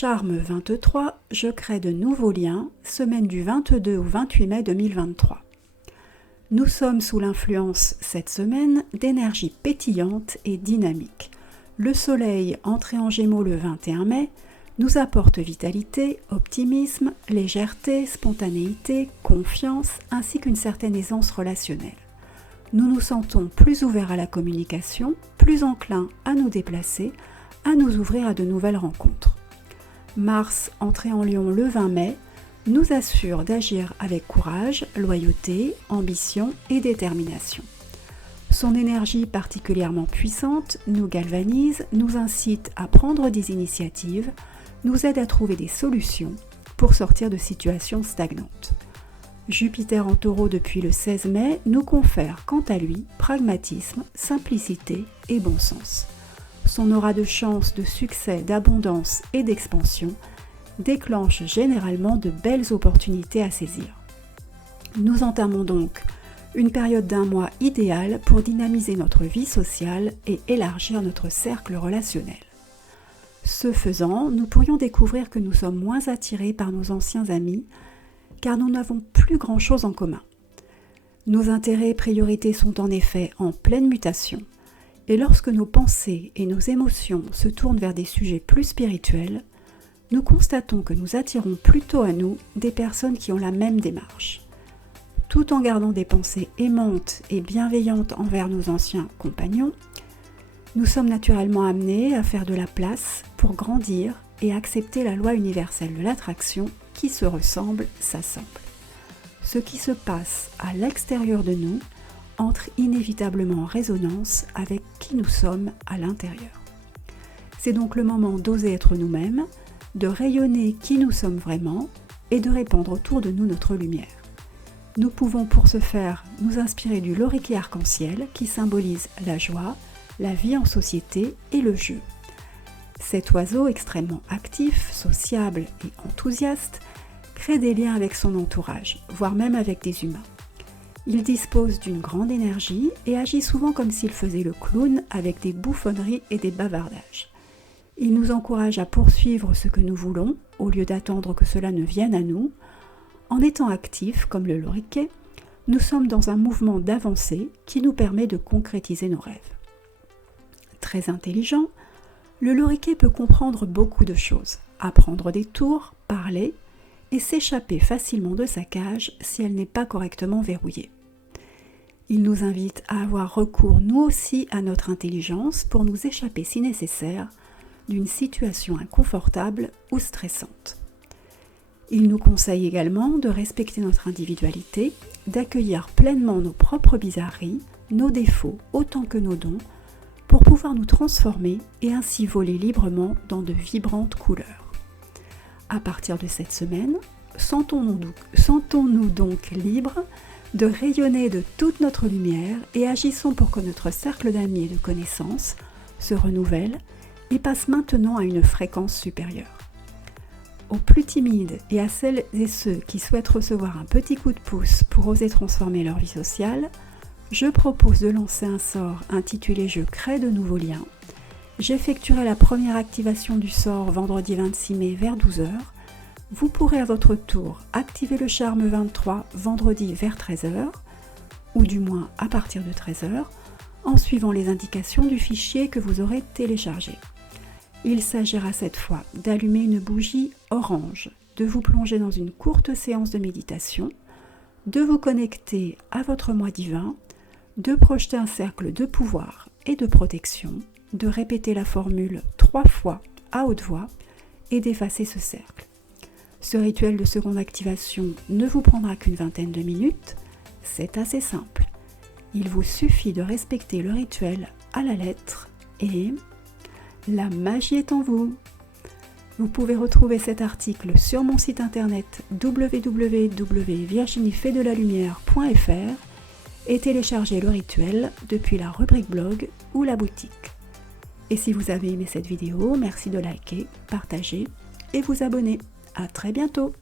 Charme 23, je crée de nouveaux liens, semaine du 22 au 28 mai 2023. Nous sommes sous l'influence cette semaine d'énergie pétillante et dynamique. Le soleil, entré en Gémeaux le 21 mai, nous apporte vitalité, optimisme, légèreté, spontanéité, confiance, ainsi qu'une certaine aisance relationnelle. Nous nous sentons plus ouverts à la communication, plus enclins à nous déplacer, à nous ouvrir à de nouvelles rencontres. Mars, entré en Lion le 20 mai, nous assure d'agir avec courage, loyauté, ambition et détermination. Son énergie particulièrement puissante nous galvanise, nous incite à prendre des initiatives, nous aide à trouver des solutions pour sortir de situations stagnantes. Jupiter en Taureau depuis le 16 mai nous confère quant à lui pragmatisme, simplicité et bon sens. Son aura de chance, de succès, d'abondance et d'expansion déclenche généralement de belles opportunités à saisir. Nous entamons donc une période d'un mois idéale pour dynamiser notre vie sociale et élargir notre cercle relationnel. Ce faisant, nous pourrions découvrir que nous sommes moins attirés par nos anciens amis car nous n'avons plus grand-chose en commun. Nos intérêts et priorités sont en effet en pleine mutation. Et lorsque nos pensées et nos émotions se tournent vers des sujets plus spirituels, nous constatons que nous attirons plutôt à nous des personnes qui ont la même démarche. Tout en gardant des pensées aimantes et bienveillantes envers nos anciens compagnons, nous sommes naturellement amenés à faire de la place pour grandir et accepter la loi universelle de l'attraction qui se ressemble, s'assemble. Ce qui se passe à l'extérieur de nous entre inévitablement en résonance avec qui nous sommes à l'intérieur. C'est donc le moment d'oser être nous-mêmes, de rayonner qui nous sommes vraiment et de répandre autour de nous notre lumière. Nous pouvons pour ce faire nous inspirer du loriquet arc-en-ciel qui symbolise la joie, la vie en société et le jeu. Cet oiseau extrêmement actif, sociable et enthousiaste crée des liens avec son entourage, voire même avec des humains. Il dispose d'une grande énergie et agit souvent comme s'il faisait le clown avec des bouffonneries et des bavardages. Il nous encourage à poursuivre ce que nous voulons au lieu d'attendre que cela ne vienne à nous. En étant actifs comme le loriquet, nous sommes dans un mouvement d'avancée qui nous permet de concrétiser nos rêves. Très intelligent, le loriquet peut comprendre beaucoup de choses, apprendre des tours, parler et s'échapper facilement de sa cage si elle n'est pas correctement verrouillée. Il nous invite à avoir recours nous aussi à notre intelligence pour nous échapper si nécessaire d'une situation inconfortable ou stressante. Il nous conseille également de respecter notre individualité, d'accueillir pleinement nos propres bizarreries, nos défauts autant que nos dons, pour pouvoir nous transformer et ainsi voler librement dans de vibrantes couleurs. À partir de cette semaine, sentons-nous donc libres de rayonner de toute notre lumière et agissons pour que notre cercle d'amis et de connaissances se renouvelle et passe maintenant à une fréquence supérieure. Aux plus timides et à celles et ceux qui souhaitent recevoir un petit coup de pouce pour oser transformer leur vie sociale, je propose de lancer un sort intitulé « Je crée de nouveaux liens ». J'effectuerai la première activation du sort vendredi 26 mai vers 12h. Vous pourrez à votre tour activer le charme 23 vendredi vers 13h, ou du moins à partir de 13h, en suivant les indications du fichier que vous aurez téléchargé. Il s'agira cette fois d'allumer une bougie orange, de vous plonger dans une courte séance de méditation, de vous connecter à votre moi divin, de projeter un cercle de pouvoir et de protection, de répéter la formule 3 fois à haute voix et d'effacer ce cercle. Ce rituel de seconde activation ne vous prendra qu'une vingtaine de minutes, c'est assez simple. Il vous suffit de respecter le rituel à la lettre et la magie est en vous. Vous pouvez retrouver cet article sur mon site internet www.virginiefait-de-la-lumière.fr et télécharger le rituel depuis la rubrique blog ou la boutique. Et si vous avez aimé cette vidéo, merci de liker, partager et vous abonner. À très bientôt!